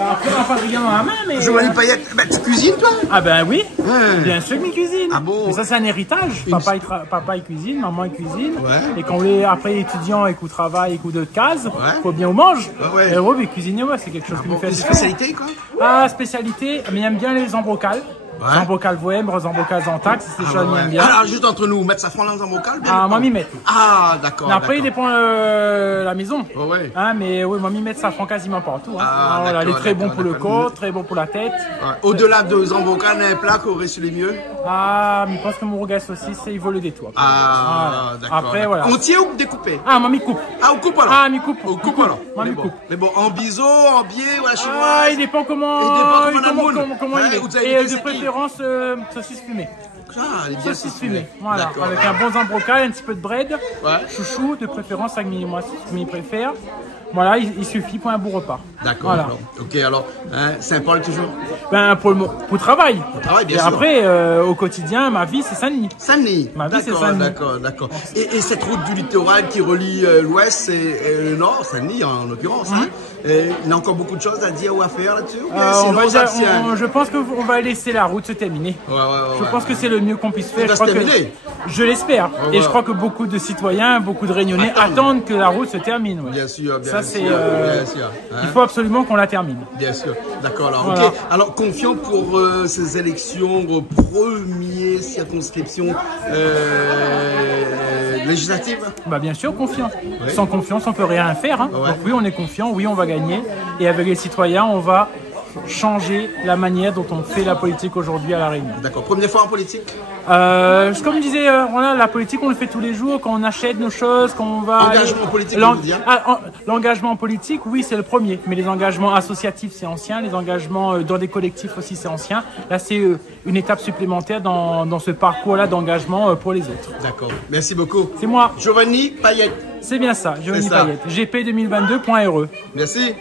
Après, on n'a pas rien dans la main, mais... Giovanni Payette, ben, tu cuisines toi? Ah ben oui, Ouais. bien sûr que je cuisine. Ah bon? Mais ça c'est un héritage. Papa il cuisine, maman il cuisine. Ouais. Et quand on est après étudiant et qu'on travaille et qu'on de case, Ouais. faut bien on mange. Ouais. Et oui, cuisiner, ouais, c'est quelque chose qui nous fait Une différent. spécialité quoi? Ah, spécialité, mais il aime bien les embrocales. Ouais. Embrocales voèbres, embrocales zantax, c'est des choses qu'il aime bien. Alors juste entre nous, mettre safran dans un bocal? Ah, moi m'y mettre. Ah d'accord. Mais après, il d'accord. dépend la maison. Oh, ouais. Hein, mais oui, moi m'y mettre ça prend quasiment partout. Hein. Ah, Voilà, il est d'accord, très bon d'accord, pour le d'accord. corps, très bon pour la tête. Ouais. Au-delà de Zambocan, un plat qu'on aurait sur les mieux? Ah, mais je pense que mon rougail saucisse, il vole des toits. Ah, Voilà. d'accord. Après, voilà. Entier ou découpé? Ah, moi m'y coupe. Ah, on coupe alors? Ah, m'y coupe. On coupe alors? Moi Mais m'y bon. coupe. Mais bon, en biseau, en biais ou à la chinoise? Ah, il dépend comment, Il dépend comment Ouais, il est. vous avez Et dit de c'est qui? préférence, saucisse fumée. Ah, elle est bien Saucisse fumée. Voilà. D'accord. Avec un bon embrocal, un petit peu de bread. Ouais. Chouchou, de préférence, avec moi, ce que je préfère. Voilà, il suffit pour un bon repas. D'accord. Voilà. Alors. Ok, alors, hein, Saint-Paul toujours? Ben, pour le travail. travail, bien et sûr. après, au quotidien, ma vie, c'est Saint-Denis. Saint-Denis. Ma vie, c'est D'accord, Saint-Denis. d'accord, d'accord. Et cette route du littoral qui relie l'ouest et le nord, Saint-Denis en l'occurrence, hein, il y a encore beaucoup de choses à dire ou à faire là-dessus? On va dire, je pense qu'on va laisser la route se terminer. Je pense que c'est le mieux qu'on puisse faire. va se terminer. Je l'espère. Ouais, Et voilà. je crois que beaucoup de citoyens, beaucoup de Réunionnais attendent que la route se termine. Ouais. Bien sûr, bien Ça, sûr. c'est, bien sûr. Hein. il faut absolument qu'on la termine. Bien sûr, d'accord. Alors, Voilà. ok. Alors, confiant pour ces élections, première circonscription législative? Bah bien sûr, confiant. Sans confiance, on peut rien faire. Hein. Ouais. Donc oui, on est confiant, oui, on va gagner. Et avec les citoyens, on va changer la manière dont on fait la politique aujourd'hui à La Réunion. D'accord. Première fois en politique? Comme je disais, voilà, la politique, on le fait tous les jours, quand on achète nos choses, quand on va... Engagement politique, on veut dire? L'engagement politique, oui, c'est le premier. Mais les engagements associatifs, c'est ancien. Les engagements dans des collectifs aussi, c'est ancien. Là, c'est une étape supplémentaire dans ce parcours-là d'engagement pour les autres. D'accord. Merci beaucoup. C'est moi. Giovanni Payette. C'est bien ça, Giovanni C'est ça. Payette. gp2022.re. Merci.